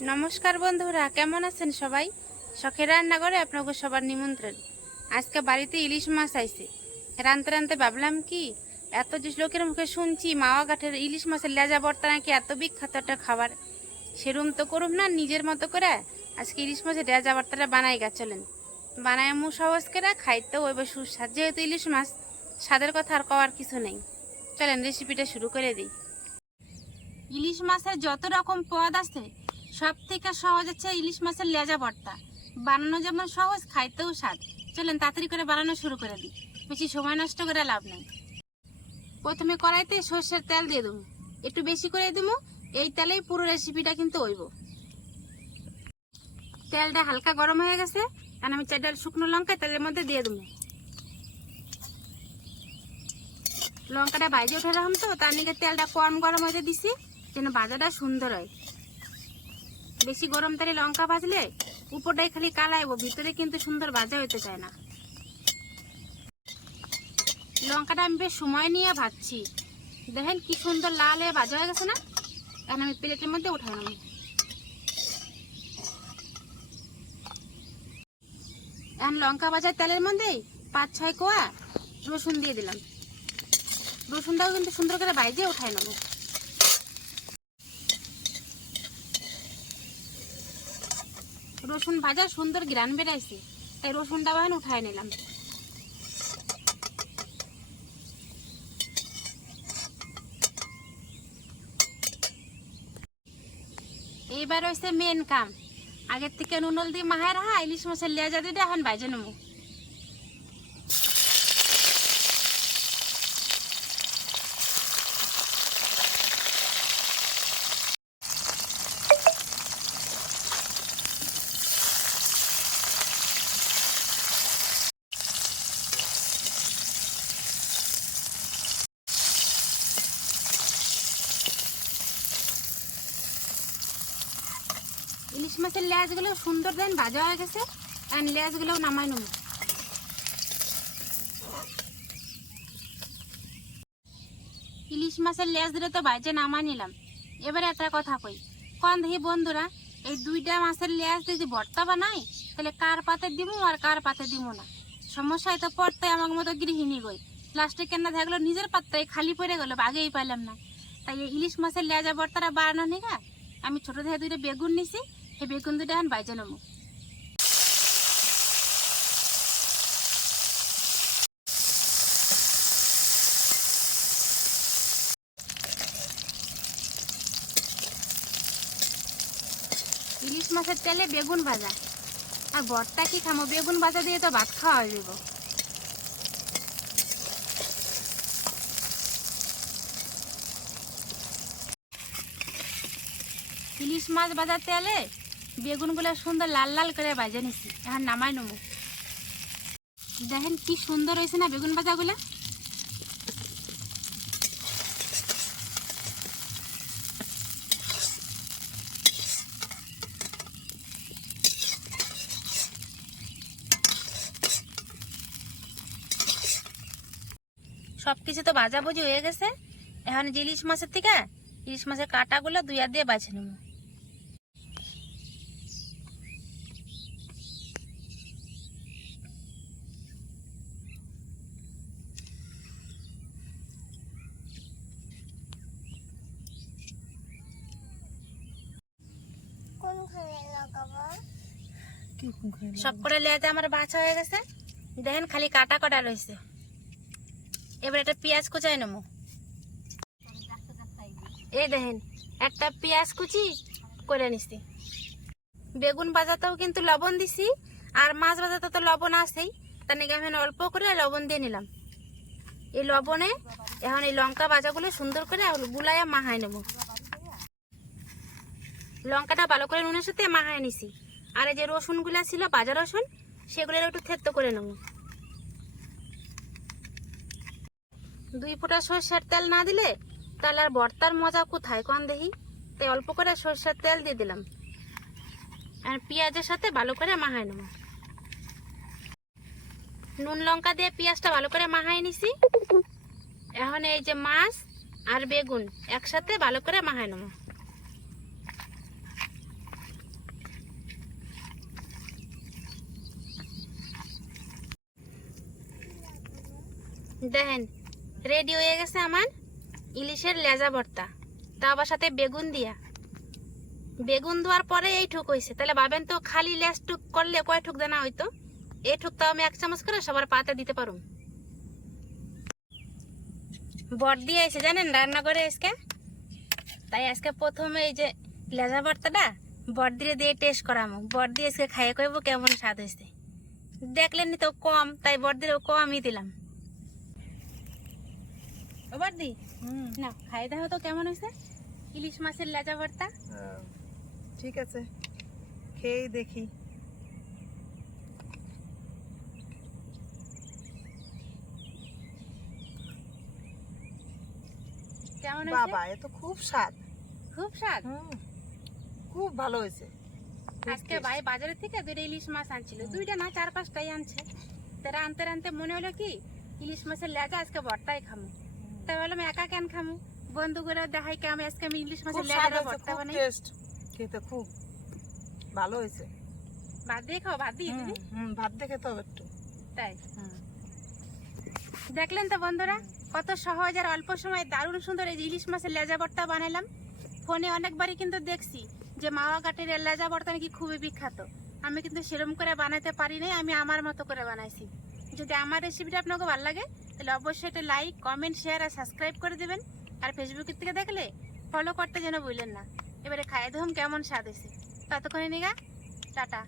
নমস্কার বন্ধুরা, কেমন আছেন সবাই? শখের রান্নাঘরে আপনাকে সবার নিমন্ত্রণ। আজকে বাড়িতে ইলিশ মাছ আইছে। রানতে রানতে ভাবলাম কি, এত যে লোকের মুখে শুনছি, মাওয়া ঘাটের ইলিশ মাছের লেজা বর্তা নাকি এত বিখ্যাত একটা খাবার। সেরম তো করুম না, নিজের মতো করে আজকে ইলিশ মাছের লেজা বর্তাটা বানাই গা চলেন। বানায় মু সহজ করে খাইতে ওইব সুস্বাদ, যেহেতু ইলিশ মাছ, স্বাদের কথা আর কওয়ার কিছু নেই। চলেন রেসিপিটা শুরু করে দিই। ইলিশ মাছের যত রকম পদ আছে সব থেকে সহজ হচ্ছে ইলিশ মাছের লেজা ভর্তা। বানানো যেমন সহজ, খাইতেও স্বাদ। চলেন তাড়াতাড়ি করে বানানো শুরু করে দিই। বেশি সময় নষ্ট করে লাভ নেই। প্রথমে কড়াইতে সর্ষের তেল দিয়ে দেবো। একটু বেশি করে দেবো। এই তেলেই পুরো রেসিপিটা কিন্তু হইব। তেলটা হালকা গরম হয়ে গেছে। কারণ আমি চারটা শুকনো লঙ্কা তেলের মধ্যে দিয়ে দেবো। লঙ্কাটা বাইরে উঠে রাখলাম তো, তার নিকে তেলটা কম গরম হতে দিছি, যেন ভাজাটা সুন্দর হয়। বেশি গরম তেলে লঙ্কা ভাজলে উপরটাই খালি কালাইব ভিতরে কিন্তু সুন্দর ভাজা হইতে চায় না। লঙ্কাটা আমি বেশ সময় নিয়ে ভাজছি। দেখেন কি সুন্দর লাল হয়ে ভাজা হয়ে গেছে না? এখন আমি প্লেটের মধ্যে নেব। এখন লঙ্কা ভাজার তেলের মধ্যেই পাঁচ ছয় কোয়া রসুন দিয়ে দিলাম। রসুনটাও কিন্তু সুন্দর করে বাইজে উঠাই নেব। রসুন ভাজা সুন্দর গ্রান বেড়াইছে, তাই রসুনটা বাহান উঠায় নিলাম। এইবার হয়েছে মেন কাম। আগের থেকে নুনল দিয়ে মাহায় রাহা ইলিশ মাছের লেজা দিয়ে এখন বাইজে নেব ইলিশ মাছের লেজগুলো সুন্দর দেন, ভাজা হয়ে গেছে আর লেজগুলো নামাই নেব। ইলিশ মাছের লেজ দিলে তো ভাজে নামা নিলাম। এবারে একটা কথা কই, কন দেখি বন্ধুরা, এই দুইটা মাছের লেজ যদি ভর্তা বানাই, তাহলে কার পাতে দিব আর কার পাতে দিব না? সমস্যায় তো পড়তে আমার মতো গৃহিণী গই লাস্টে কেনা থাকল নিজের পাত্তায় খালি পড়ে গেলো আগেই পাইলাম না। তাই ইলিশ মাছের লেজা ভর্তাটা বানানো নিগা? আমি ছোট থেকে দুইটা বেগুন নিছি সেই বেগুন দুইটা এখন বাইজে ইলিশ মাছের তেলে বেগুন ভাজা। আর ভর্তা কি খামো? বেগুন ভাজা দিয়ে তো ভাত খাওয়া যাব। ইলিশ মাছ ভাজার তেলে বেগুনগুলো সুন্দর লাল লাল করে ভাজে নিছি। এখন নামাই নেব। দেখেন কি সুন্দর হয়েছে না বেগুন ভাজাগুলো? সব কিছু তো ভাজাভুজি হয়ে গেছে। এখন ইলিশ মাছের থেকে, ইলিশ মাছের কাটাগুলো দুই হাত দিয়ে বাছে নেব। সব করে লেয়াতে আমার বাছা হয়ে গেছে। দেখেন খালি কাটা কাটা রয়েছে। এবার একটা পেঁয়াজ কুচাই নেব। এই দেখেন একটা পেঁয়াজ কুচি করে নিছি। বেগুন বাজাতেও কিন্তু লবণ দিছি আর মাছ বাজাতে তো লবণ আছেই। তার নাকি আমি অল্প করে লবণ দিয়ে নিলাম। এই লবণে এখন এই লঙ্কা বাজাগুলো সুন্দর করে গুলাইয়া মাহাই নেব। লঙ্কাটা ভালো করে নুনের সাথে মাহাই নিছি। আর এই যে রসুনগুলা ছিল বাজা রসুন, সেগুলো একটু থেত্ত করে নেব। দুই ফোঁটা সর্ষের তেল না দিলে তাহলে আর ভর্তার মজা কোথায় কন দেখি? তাই অল্প করে সর্ষের তেল দিয়ে দিলাম। আর পেঁয়াজের সাথে ভালো করে মাহাই নেব। নুন লঙ্কা দিয়ে পেঁয়াজটা ভালো করে মাহাই নিছি। এখন এই যে মাছ আর বেগুন একসাথে ভালো করে মাহাই নেব। দেখেন রেডি হয়ে গেছে আমার ইলিশের লেজা ভর্তা। তা আবার সাথে বেগুন দিয়া। বেগুন দেওয়ার পরে এই ঠুক হয়েছে তাহলে ভাবেন তো খালি লেজ টুক করলে কয় ঠুক দানা হইতো? এই ঠুক তাও আমি এক চামচ করে সবার পাতে দিতে পারুম। বট দিয়ে এসে জানেন রান্না করে আজকে? তাই আজকে প্রথমে এই যে লেজা ভর্তাটা বট দিয়ে দিয়ে টেস্ট করামো। বট দিয়ে আজকে খাইয়ে কইব কেমন স্বাদ হয়েছে দেখলেন তো কম, তাই বট দিলেও কমই দিলাম। ও বর্দি হুম। না খাই দেখো তো কেমন হয়েছে। ইলিশ মাছের লেজা ভর্তা। ঠিক আছে। খেয়েই দেখি। কেমন বাবা হয়েছে এ তো খুব স্বাদ। খুব স্বাদ? হুম। খুব ভালো হয়েছে। আজকে। ভাই বাজারের থেকে দুইটা ইলিশ মাছ আনছিল। দুইটা না চার পাঁচটাই আনছে। তারা আনতে আনতে মনে হলো কি ইলিশ মাছের লেজা আজকে ভর্তাই খামু তাই বললাম একা কেন খামু? বন্ধুগুলো দেখাই আমি আজকে আমি ইলিশ মাছের ভর্তা বানাই? টেস্ট খেতে খুব ভালো হয়েছে। ভাত দিয়ে খাও ভাত দিয়ে দিদি হুম, ভাত দেখে তো একটু। তাই? দেখলেন তো বন্ধুরা কত সহজ আর অল্প সময়ে দারুণ সুন্দর এই ইলিশ মাছের লেজা ভর্তা বানালাম। ফোনে অনেকবারই কিন্তু দেখছি যে মাওয়া ঘাটের এই লেজা ভর্তা নাকি খুবই বিখ্যাত। আমি কিন্তু সেরম করে বানাতে পারি নাই আমি আমার মতো করে বানাইছি। যদি আমার রেসিপিটা আপনাকে ভালো লাগে তাহলে অবশ্যই একটা লাইক কমেন্ট শেয়ার আর সাবস্ক্রাইব করে দেবেন। আর ফেসবুকের থেকে দেখলে ফলো করতে যেন ভুলেন না। এবারে খায়ে ধুম কেমন স্বাদ এসে ততক্ষণে নিগা, টাটা।